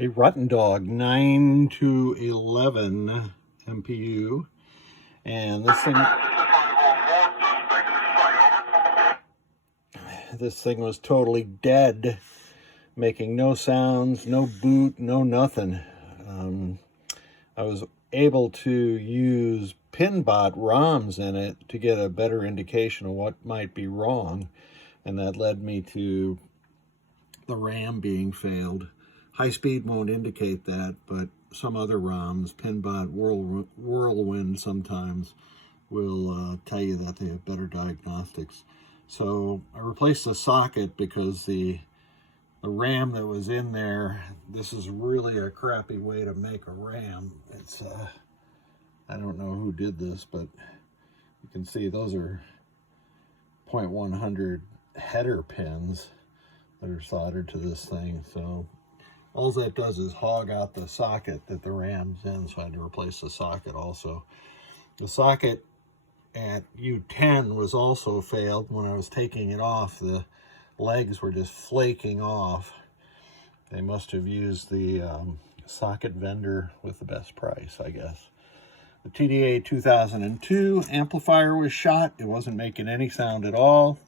a RottenDog 9211 MPU, and this thing was totally dead, making no sounds, no boot, no nothing. I was able to use PinBot ROMs in it to get a better indication of what might be wrong, and that led me to the RAM being failed. High speed won't indicate that, but some other ROMs, PinBot Whirlwind sometimes, will tell you that they have better diagnostics. So I replaced the socket because the RAM that was in there, this is really a crappy way to make a RAM. It's I don't know who did this, but you can see those are 0.100 header pins that are soldered to this thing. So all that does is hog out the socket that the RAM's in, so I had to replace the socket also. The socket at U10 was also failed. When I was taking it off, the legs were just flaking off. They must have used the socket vendor with the best price, I guess. The TDA 2002 amplifier was shot. It wasn't making any sound at all.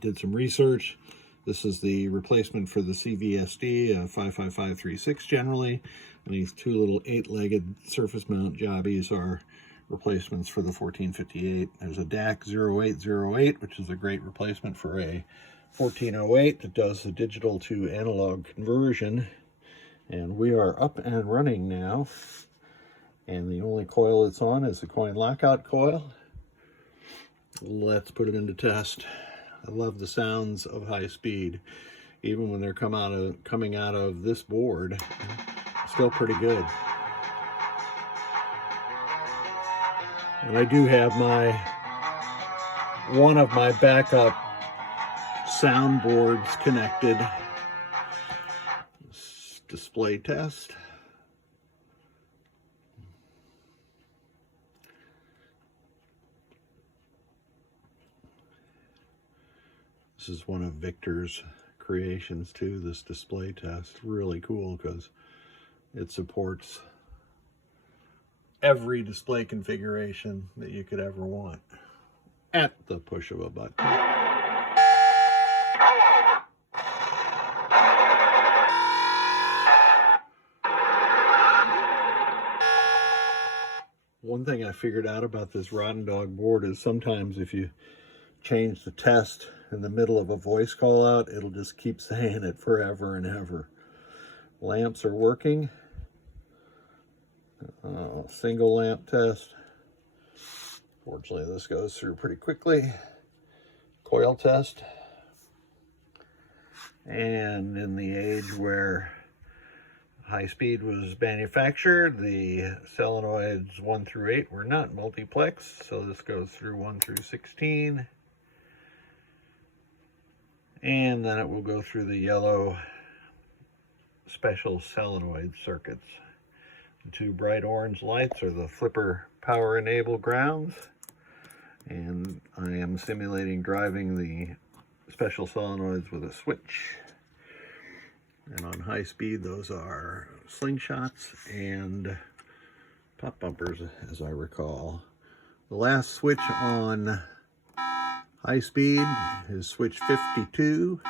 Did some research. This is the replacement for the CVSD 55536 generally, and these two little 8-legged surface mount jobbies are replacements for the 1458. There's a DAC 0808, which is a great replacement for a 1408 that does the digital to analog conversion. And we are up and running now. And the only coil it's on is the coin lockout coil. Let's put it into test. I love the sounds of high speed. Even when they're coming out of this board, still pretty good. And I do have one of my backup soundboards connected. Display test. This is one of Victor's creations too, this display test. Really cool because it supports every display configuration that you could ever want at the push of a button. One thing I figured out about this RottenDog board is sometimes if you change the test in the middle of a voice call out, it'll just keep saying it forever and ever. Lamps are working. Single lamp test. Fortunately, this goes through pretty quickly. Coil test. And in the age where high speed was manufactured, the solenoids 1 through 8 were not multiplex, so this goes through 1 through 16. And then it will go through the yellow special solenoid circuits. The two bright orange lights are the flipper power enable grounds, and I am simulating driving the special solenoids with a switch. And on high speed, those are slingshots and pop bumpers, as I recall. The last switch on high speed is switch 52.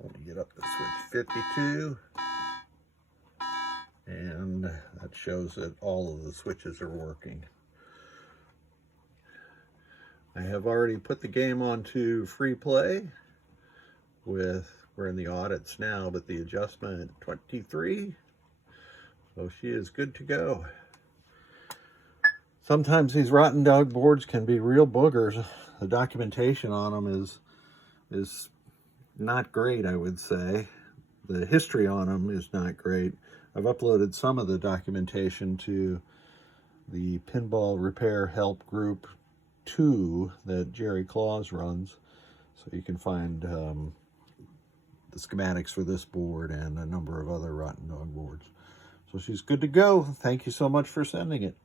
Let me get up to switch 52. And that shows that all of the switches are working. I have already put the game onto free play. We're in the audits now, but the adjustment at 23. So she is good to go. Sometimes these RottenDog boards can be real boogers. The documentation on them is not great, I would say. The history on them is not great. I've uploaded some of the documentation to the Pinball Repair Help Group 2 that Jerry Claus runs, so you can find the schematics for this board and a number of other RottenDog boards. So she's good to go. Thank you so much for sending it.